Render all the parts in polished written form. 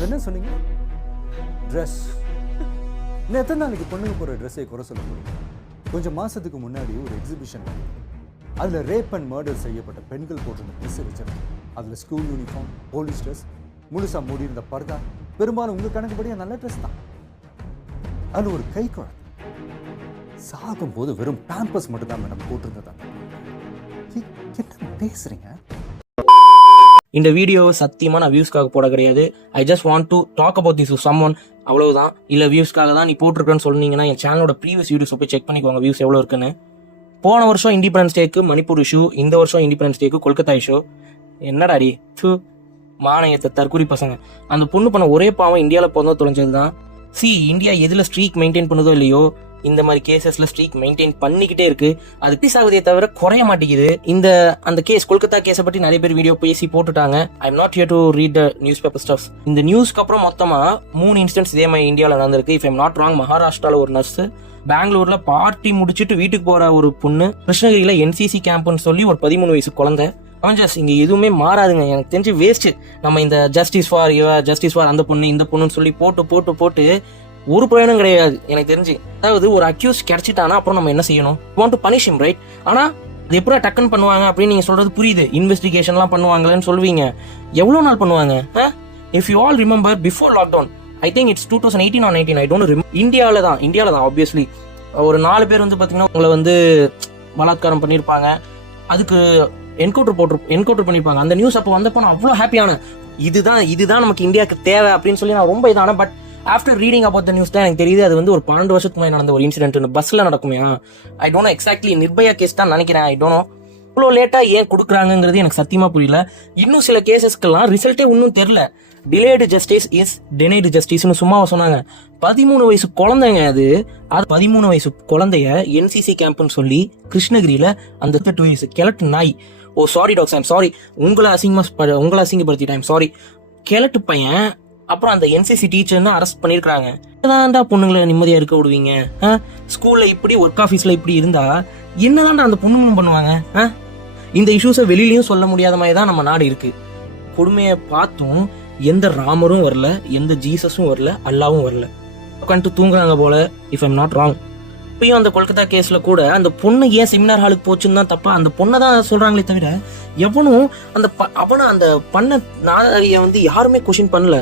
அது என்ன சொன்னீங்க? ட்ரெஸ். இன்னும் எத்தனை நாளைக்கு பொண்ணுங்க போகிற ட்ரெஸ்ஸை குறை சொல்ல போறீங்க? கொஞ்சம் மாதத்துக்கு முன்னாடி ஒரு எக்ஸிபிஷன் அதில் ரேப் அண்ட் மர்டர் செய்யப்பட்ட பெண்கள் போட்டிருந்த ட்ரெஸ்ஸை வச்சிருந்தேன். அதில் ஸ்கூல் யூனிஃபார்ம், போலீஸ் ட்ரெஸ், முழுசாக மூடி இருந்த பர்தா, பெரும்பாலும் உங்கள் கணக்குப்படி நல்ல ட்ரெஸ் தான். அதில் ஒரு கை குழந்தை சாகும் போது வெறும் பேம்பஸ் மட்டும் தான் மேடம் போட்டிருந்ததா. என்ன பேசுறீங்க? இந்த வீடியோ சத்தியமாக நான் வியூஸ்க்காக போட கிடையாது. I just want to talk about this with someone, அவ்வளவுதான். இல்லை வியூஸ்க்காக தான் நீ போட்டிருக்கேன்னு சொன்னீங்கன்னா என் சேனலோட ப்ரீவியஸ் வீடியோஸ் போய் செக் பண்ணிக்கோங்க வியூஸ் எவ்வளோ இருக்குன்னு. போன வருஷம் இண்டிபெண்டன்ஸ் டேக்கு மணிப்பூர் இஷ்யூ, இந்த வருஷம் இண்டிபெண்டன்ஸ் டேக்கு கொல்கத்தா இஷ்யூ. என்னடாடி மானயத்தை தற்கூரி பசங்க. அந்த பொண்ணு பண்ண ஒரே பாவம் இந்தியாவில் பிறந்தோ தொலைஞ்சது தான். இந்தியா எதில் ஸ்ட்ரீக் மெயின்டைன் பண்ணுதோ இல்லையோ, இந்த மாதிரி கேசஸ்ல ஸ்ட்ரீக் மெயின்டைன் பண்ணிக்கிட்டே இருக்கு. அது பீஸ் ஆகுதே தவிர குறைய மாட்டேங்குது. அந்த கேஸ், கொல்கத்தா கேஸை பற்றி நிறைய பேர் வீடியோ பேசி போட்டுட்டாங்க. I am not here to read the news paper stuffs. இந்த நியூஸ்க்கு அப்புறம் மொத்தமா 3 இன்சிடென்ட்ஸ் இதே மாதிரி இந்தியாவில் நடந்திருக்கு. இஃப் ஐம் நாட் ராங், மகாராஷ்டிரால ஒரு நர்ஸ், பெங்களூர்ல பார்ட்டி முடிச்சுட்டு வீட்டுக்கு போற ஒரு பொண்ணு, கிருஷ்ணகிரியில என்சிசி கேம்ப்னு சொல்லி ஒரு 13 வயசு குழந்தை. இங்க எதுவுமே மாறாதுங்க. எனக்கு தெரிஞ்சு வேஸ்ட். நம்ம இந்த ஜஸ்டிஸ் ஃபார் அந்த பொண்ணு இந்த பொண்ணுன்னு சொல்லி போட்டு ஒரு பிரயோஜனம் கிடையாது எனக்கு தெரிஞ்சு. அதாவது ஒரு அக்யூஸ் கிடைச்சிட்டானா அப்புறம் நம்ம என்ன செய்யணும்? Want to punish him, right? ஆனா இது எப்படி டக்குன்னு பண்ணுவாங்க அப்படின்னு நீங்க சொல்றது புரியுது. இன்வெஸ்டிகேஷன்லாம் பண்ணுவாங்களேன்னு சொல்லுவீங்க. எவ்வளவு நாள் பண்ணுவாங்க? If you all remember before lockdown, I think it's 2018 or 19, I don't remember. இந்தியாவில தான் ஆப்வியஸ்லி ஒரு 4 பேர் வந்து பாத்தீங்கன்னா உங்களை பலாத்காரம் பண்ணிருப்பாங்க. அதுக்கு என்கவுண்டர் பண்ணிருப்பாங்க. அந்த நியூஸ் அப்போ வந்தப்போ நான் அவ்வளோ ஹாப்பியான, இதுதான் நமக்கு இந்தியாவுக்கு தேவை அப்படின்னு சொல்லி நான் ரொம்ப இதான. But after reading about the news தான் எனக்கு தெரியுது அது வந்து ஒரு 12 வருஷத்துக்கு முன்னாடி நடந்த ஒரு இன்சிடென்ட். பஸ்ல நடக்குமே, I don't know exactly. Nirbhaya case தான் நினைக்கிறேன். ஐ டோன்ட் நோ இவ்வளோ லேட்டா ஏன் கொடுக்குறாங்கிறது எனக்கு சத்தியமா புரியல. இன்னும் சில கேசஸ்க்கெல்லாம் ரிசல்ட்டே இன்னும் தெரியல. டிலேடு ஜஸ்டிஸ் இஸ் டினைடு ஜஸ்டிஸ்னு சும்மாவா சொன்னாங்க. 13 வயசு குழந்தைங்க. அது 13 வயசு குழந்தைய என்சிசி கேம்ப்னு சொல்லி கிருஷ்ணகிரியில அந்த 8 வயசு கிழட்டு நாய். ஓ சாரி டாக்ஸ், ஐம் சாரி, உங்களை அசிங்கப்படுத்திட்டேன், ஐம் சாரி. கிழட்டு பையன் அப்புறம் அந்த என்சிசி டீச்சர்னு அரெஸ்ட் பண்ணிருக்காங்க. என்னதான்டா பொண்ணுங்களை நிம்மதியா இருக்க விடுவீங்க? ஸ்கூல்ல இப்படி, ஒர்க் ஆஃபீஸ்ல இப்படி இருந்தா என்னதான்டா அந்த பொண்ணுங்களும் பண்ணுவாங்க? இந்த இஷ்யூஸை வெளியிலயும் சொல்ல முடியாத மாதிரி தான் நம்ம நாடு இருக்கு. கொடுமையை பார்த்தும் எந்த ராமரும் வரல, எந்த ஜீசஸும் வரல, அல்லாவும் வரல. உட்காந்துட்டு தூங்குறாங்க போல. இஃப் ஐம் நாட் ராங், இப்பயும் அந்த கொல்கத்தா கேஸ்ல கூட அந்த பொண்ணு ஏன் செமினார் ஹாலுக்கு போச்சுன்னு தான் தப்பா அந்த பொண்ணை தான் சொல்றாங்களே தவிர எவனும் அந்த பண்ண நாதாரியை யாருமே கொஸ்டின் பண்ணல.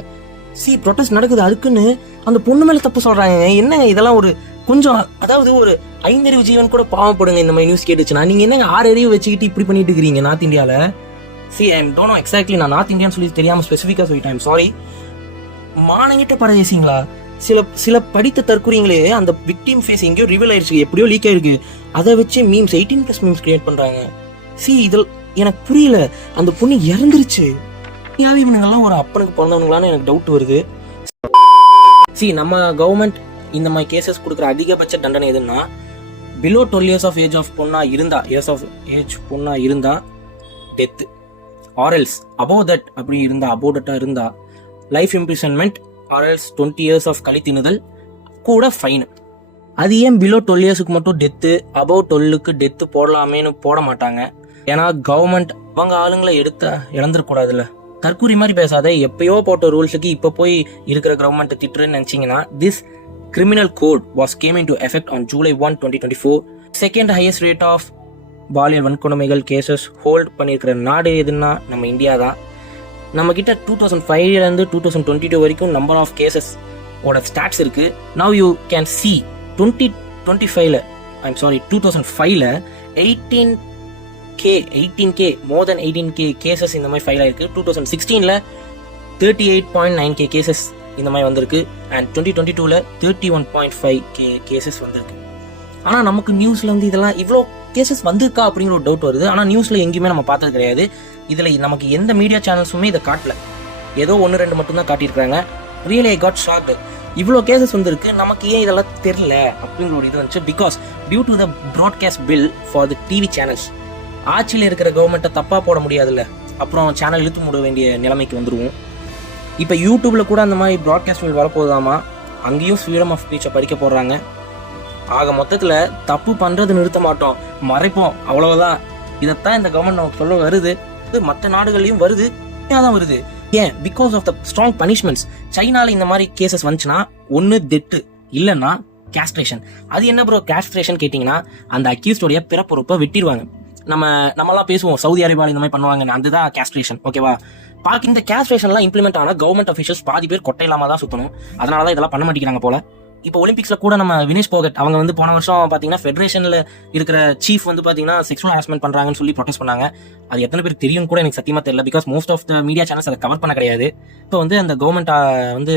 ப்ரொடெஸ்ட் நடக்குது, அதுக்குன்னு அந்த பொண்ணு மேல தப்பு சொல்றாங்க. என்ன இதெல்லாம் ஒரு கொஞ்சம், அதாவது ஒரு 5 அறிவு ஜீவன் கூட பாவப்படுங்க இந்த மாதிரி நியூஸ் கேட்டுச்சுன்னா. நீங்க என்ன 6 அறிவு வச்சுக்கிட்டு இப்படி பண்ணிட்டு இருக்கீங்க நார்த் இந்தியால? ஐ டோன்ட் நோ எக்ஸாக்ட்லி. நான் நார்த் இந்தியான்னு சொல்லி தெரியாம ஸ்பெசிஃபிக்கா சொல்லிட்டேன், சாரி. மானங்கிட்ட பரதேசிங்களா? சில படித்த தற்கொலைங்களே அந்த விக்டிம் ஃபேஸ் எங்கேயோ ரிவீல் ஆயிடுச்சு, எப்படியோ லீக் ஆயிருக்கு. அதை வச்சு மீம்ஸ் 18+ மீம்ஸ் கிரியேட் பண்றாங்க. இதில் எனக்கு புரியல. அந்த பொண்ணு இறந்துருச்சு. இவனுங்கெல்லாம் ஒரு அப்பனுக்கு பிறந்தவங்களான்னு எனக்கு டவுட் வருது. நம்ம கவர்மெண்ட் இந்த மாதிரி கேசஸ் கொடுக்குற அதிகபட்ச தண்டனை எதுன்னா, below 12 years of age of பொண்ணா இருந்தா டெத், ஆர்எல்ஸ் above that அப்படி இருந்தா, அபோடட்டா இருந்தா லைஃப் இம்ப்ரிசன்மெண்ட், ஆர்எல்ஸ் 20 years of கழி தின்னுதல் கூட ஃபைன். அது ஏன் பிலோ 12 yearsக்கு மட்டும் டெத்து, above 12க்கு டெத்து போடலாமேன்னு போட மாட்டாங்க? ஏன்னா கவர்மெண்ட் அவங்க ஆளுங்களை இழந்துடக்கூடாதுல்ல. தற்கூரி மாதிரி பேசாத. எப்பயோ போட்ட ரூல்ஸுக்கு இப்ப போய் இருக்கிற கவர்மெண்ட் திட்டுறேன்னு நினைச்சீங்கன்னா, this criminal code was came into effect on July 1, 2024. Second highest rate of பாலியல் வன்கொடுமைகள் கேசஸ் ஹோல்ட் பண்ணியிருக்கிற நாடு எதுன்னா நம்ம இந்தியா தான். நம்ம கிட்ட 2005 2022 வரைக்கும் நம்பர் ஆஃப் கேசஸ் ஓட ஸ்டாட்ஸ் இருக்கு. நவ் யூ கேன் சி 2025ல 2005ல 18K more than 18K cases இந்த மாதிரி ஃபைல் ஆயிருக்கு. 2016ல 38.9K கேசஸ் இந்த மாதிரி வந்திருக்கு. அண்ட் 2022ல 31.5K கேசஸ் வந்திருக்கு. ஆனா நமக்கு நியூஸ்ல இதெல்லாம் இவ்வளோ கேசஸ் வந்திருக்கா அப்படிங்கிற ஒரு டவுட் வருது. ஆனா நியூஸ்ல எங்கேயுமே நம்ம பார்த்தது கிடையாது. இதுல நமக்கு எந்த மீடியா சேனல்ஸுமே இதை காட்டல. ஏதோ 1-2 மட்டும் தான் காட்டியிருக்காங்க. Really I got shocked. இவ்வளோ கேசஸ் வந்திருக்கு, நமக்கு ஏன் இதெல்லாம் தெரியல அப்படிங்கிற ஒரு இது வந்துச்சு. Because due to the broadcast bill for the TV channels. ஆட்சியில் இருக்கிற கவர்மெண்ட்டை தப்பாக போட முடியாதுல்ல, அப்புறம் சேனல் இழுத்து மூட வேண்டிய நிலைமைக்கு வந்துடுவோம். இப்போ யூடியூப்ல கூட அந்த மாதிரி ப்ராட்காஸ்ட் பில் வரப்போதாமா, அங்கேயும் ஃப்ரீடம் ஆஃப் ஸ்பீச்சை படிக்க போடுறாங்க. ஆக மொத்தத்தில் தப்பு பண்ணுறது நிறுத்த மாட்டோம், மறைப்போம், அவ்வளவுதான். இதைத்தான் இந்த கவர்மெண்ட் நமக்கு சொல்ல வருது. இது மற்ற நாடுகள்லையும் வருது, தான் வருது. ஏன்? Because of the strong punishments. சைனால இந்த மாதிரி கேசஸ் வந்துச்சுன்னா ஒன்னு டெத்து இல்லைன்னா கேஸ்ட்ரேஷன். அது என்ன ப்ரோ கேஸ்ட்ரேஷன் கேட்டிங்கன்னா, அந்த அக்யூஸ்டோடைய பிறப்புறுப்பை வெட்டிடுவாங்க. நம்மலாம் பேசுவோம் சவுதி அரேபியாவில் இந்த மாதிரி பண்ணுவாங்க, அதுதான் கேஸ்ட்ரேஷன். ஓகேவா? இந்த கேஸ்ட்ரேஷன்லாம் இம்ப்ளிமெண்ட் ஆன கவர்மெண்ட் அஃபிஷியல்ஸ் பாதி பேர் கொட்டை இல்லாம தான் சுத்தணும். அதனால தான் இதெல்லாம் பண்ண மாட்டேங்கிறாங்க போல. இப்போ ஒலிம்பிக்ஸ்ல கூட நம்ம வினேஷ் போகட் அவங்க வந்து போன வருஷம் பாத்தீங்கன்னா ஃபெடரேஷன்ல இருக்கிற சீஃப் வந்து பாத்தீங்கன்னா செக்ஷுவல் ஹராஸ்மெண்ட் பண்றாங்கன்னு சொல்லி ப்ரொடெஸ்ட் பண்ணாங்க. அது எத்தனை பேருக்கு தெரியும் கூட எனக்கு சத்தியமா தெரியல. Because most of the media channels அதை கவர் பண்ண கிடையாது. இப்போ வந்து அந்த கவர்மெண்ட் வந்து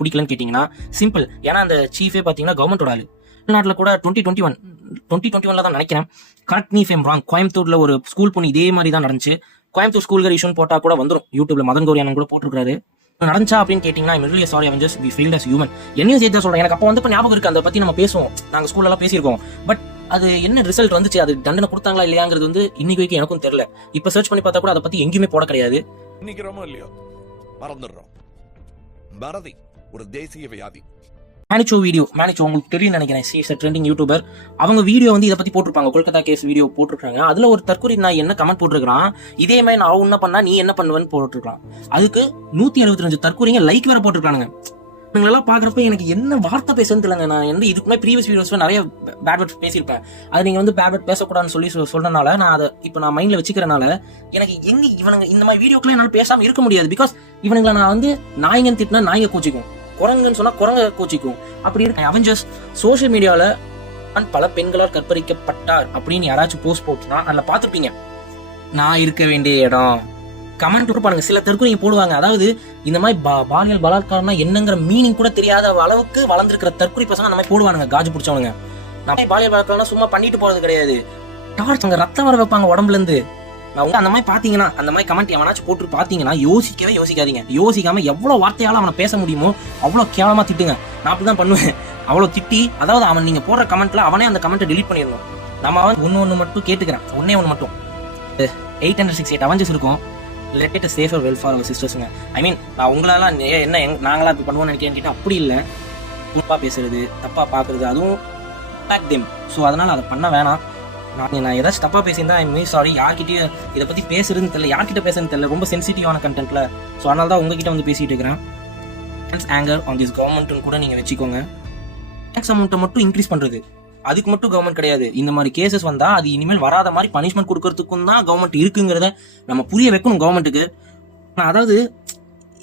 பிடிக்கலன்னு கேட்டீங்கன்னா சிம்பிள். ஏன்னா அந்த சீஃபே பாத்தீங்கன்னா கவர்மெண்டோட ஆளு. தமிழ்நாட்டில் கூட 2021 தான் நினைக்கிறேன், correct me if I am wrong, கோயம்புத்தூர்ல ஒரு ஸ்கூல் பொண்ணு இதே மாதிரி தான் நடந்துச்சு. கோயம்புத்தூர் ஸ்கூல்கள் இஷ்யூன்னு போட்டா கூட வந்துடும் யூடியூப்ல. மதன் கௌரியானன் கூட போட்டிருக்காரு. நடந்துச்சா அப்படின்னு கேட்டீங்கன்னா I'm really sorry Avengers, we failed as human. என்னையும் சேர்த்து சொல்றேன். எனக்கு அப்போ வந்து இப்போ ஞாபகம் இருக்கு, அதை பத்தி நம்ம பேசுவோம், நாங்க ஸ்கூல்லலாம் பேசியிருக்கோம். பட் அது என்ன ரிசல்ட் வந்துச்சு, அது தண்டனை கொடுத்தாங்களா இல்லையாங்கிறது வந்து இன்னைக்கு வரைக்கும் எனக்கும் தெரியல. இப்போ சர்ச் பண்ணி பார்த்தா கூட அதை பத்தி எங்கேயுமே போட கிடையாது. நிக்கிறோமோ இல்லையோ மறந்துடுறோம். பாரதி ஒரு தேசிய வியாதி. மேனிச்சோ உங்களுக்கு தெரியும் நினைக்கிறேன், she is a trending YouTuber. அவங்க வீடியோ வந்து இதை பத்தி போட்டிருப்பாங்க, கொல்கத்தா கேஸ் வீடியோ போட்டிருக்காங்க. அதுல ஒரு தற்கொலை நான் என்ன கமெண்ட் போட்டிருக்கான், இதே மாதிரி நான் என்ன பண்ணா நீ என்ன பண்ணுவேன்னு போட்டிருக்கான். அதுக்கு 175 தற்கொலைங்க லைக் வேற போட்டிருக்கானுங்க. இவங்களெல்லாம் பாக்குறப்ப எனக்கு என்ன வார்த்தை பேசுன்னு தெரியலங்க. நான் வந்து இதுக்குமே ப்ரீவியஸ் வீடியோஸ்ல நிறைய பேட் வேர்ட்ஸ் பேசியிருப்பேன். அது நீங்க வந்து பேட் வேர்ட் பேசக்கூடாதுன்னு சொல்லி சொல்றதுனால நான் அதை இப்போ நான் மைண்ட்ல வச்சுக்கிறனால எனக்கு எங்க இவனுங்க இந்த மாதிரி வீடியோக்குள்ள என்னால பேசாம இருக்க முடியாது. பிகாஸ் இவனுங்களை நான் வந்து நாய்ங்கன்னு திட்டினா நாய்ங்க கோச்சிக்கும், குரங்குன்னு சொன்னா குரங்க கோச்சிக்கும். அப்படி இருக்கு அவெஞ்சர்ஸ். சோசியல் மீடியால பல பெண்களால் கற்பழிக்கப்பட்டார் அப்படின்னு யாராச்சும் போஸ்ட் போட்டுனா அதில் பார்த்துருப்பீங்க, நான் இருக்க வேண்டிய இடம் கமெண்ட் பாருங்க. சில தற்கொலை போடுவாங்க, அதாவது இந்த மாதிரி பாலியல் பலாத்காரம்னா என்னங்கிற மீனிங் கூட தெரியாத அளவுக்கு வளர்ந்துருக்கிற தற்கொலை பசங்க அந்த மாதிரி போடுவானுங்க, காஜு பிடிச்சவனுங்க. நம்ம பாலியல் பலாத்காரம்னா சும்மா பண்ணிட்டு போறது கிடையாது, டார்ச் அங்க ரத்தம் வர வைப்பாங்க உடம்புல இருந்து. நான் அந்த மாதிரி பாத்தீங்கன்னா, அந்த மாதிரி கமெண்ட் எவனாச்சும் போட்டு பாத்தீங்கன்னா யோசிக்காதீங்க. யோசிக்காம எவ்வளவு வார்த்தையால அவனை பேச முடியுமோ அவ்வளவு கேவலமா திட்டுங்க. நான் அப்படிதான் பண்ணுவேன். அவ்வளவு திட்டி, அதாவது அவன் நீங்க போடுற கமெண்ட்ல அவனே அந்த கமெண்ட்டை டெலீட் பண்ணிடணும். நம்ம ஒன்னு மட்டும் கேட்டுக்கிறேன், ஒன்னே மட்டும் 868 அவெஞ்சர்ஸ் இருக்கும். Let it safer well for our சிஸ்டர்ஸுங்க. ஐ மீன் நான் உங்களெல்லாம் என்ன நாங்களா இப்படி பண்ணுவோம்னு நினைக்கிறேன். அப்படி இல்லை, தப்பா பேசுறது, தப்பா பாக்குறது, அதுவும் them. ஸோ அதனால அதை பண்ண வேணாம். நான் ஏதாச்சும் தப்பா பேசியிருந்தா ஐ மீன் சாரி. யார்கிட்டயும் இதை பத்தி பேசுறதுன்னு தெரியல, யார்கிட்ட பேசுறதுன்னு தெரியல, ரொம்ப சென்சிட்டிவான கண்டென்ட்ல. ஸோ அதனால தான் உங்ககிட்ட வந்து பேசிட்டு இருக்கிறேன். ஆங்கர் ஆன் திஸ் கவர்மெண்ட்னு கூட நீங்க வச்சுக்கோங்க. டேக்ஸ் அமௌண்ட்டை மட்டும் இன்க்ரீஸ் பண்றது, அதுக்கு மட்டும் கவர்மெண்ட் கிடையாது. இந்த மாதிரி கேசஸ் வந்தா அது இனிமேல் வராத மாதிரி பனிஷ்மெண்ட் கொடுக்கறதுக்கும் தான் கவர்மெண்ட் இருக்குங்கிறத நம்ம புரிய வைக்கணும் கவர்மெண்ட்டுக்கு. அதாவது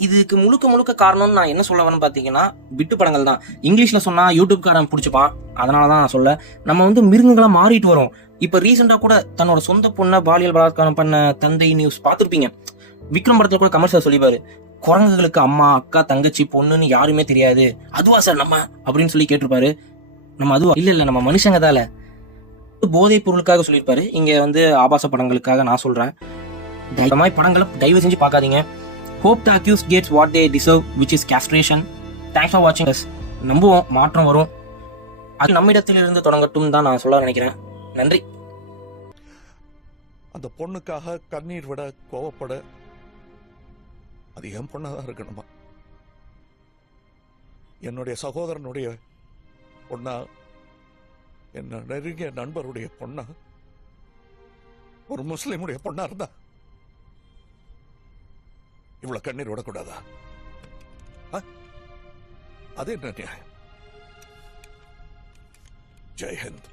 இதுக்கு முழுக்க காரணம்னு நான் என்ன சொல்ல வரேன்னு பாத்தீங்கன்னா, விட்டு படங்கள் தான். இங்கிலீஷ்ல சொன்னா யூடியூப்காரன் பிடிச்சிப்பான், அதனாலதான் நான் சொல்ல. நம்ம வந்து மிருகங்களா மாறிட்டு வரோம். இப்ப ரீசெண்டா கூட தன்னோட சொந்த பொண்ணை பாலியல் பலாத்காரம் பண்ண தந்தை நியூஸ் பார்த்திருப்பீங்க. விக்ரம் படத்துல கூட கமர்ஷியல் சொல்லிப்பாரு, குரங்குகளுக்கு அம்மா, அக்கா, தங்கச்சி, பொண்ணுன்னு யாருமே தெரியாது, அதுவா சார் நம்ம அப்படின்னு சொல்லி கேட்டிருப்பாரு. நம்ம அதுவா இல்ல நம்ம மனுஷங்க தால. போதைப் பொருளுக்காக சொல்லியிருப்பாரு, இங்க வந்து ஆபாச படங்களுக்காக நான் சொல்றேன். இந்த மாதிரி படங்களை தயவு செஞ்சு பார்க்காதீங்க. Hope the accused gets what they deserve, which is castration. Thanks for watching us. நம்புவோம் மாற்றம் வரும், அது நம்மிடத்திலிருந்து தொடங்கட்டும் தான் நான் சொல்ல நினைக்கிறேன். நன்றி. அந்த பொண்ணுக்காக கண்ணீர் விட, கோவப்பட அது என் பொண்ணாதான் இருக்கணுமா? என்னுடைய சகோதரனுடைய பொண்ணா, என்ன நெருங்கிய நண்பருடைய பொண்ணா, ஒரு முஸ்லிமுடைய பொண்ணா இருந்தா இவ்வளவு கண்ணீர் விடக்கூடாதா? அது என்ன நியாயம்? ஜெய் ஹிந்த்.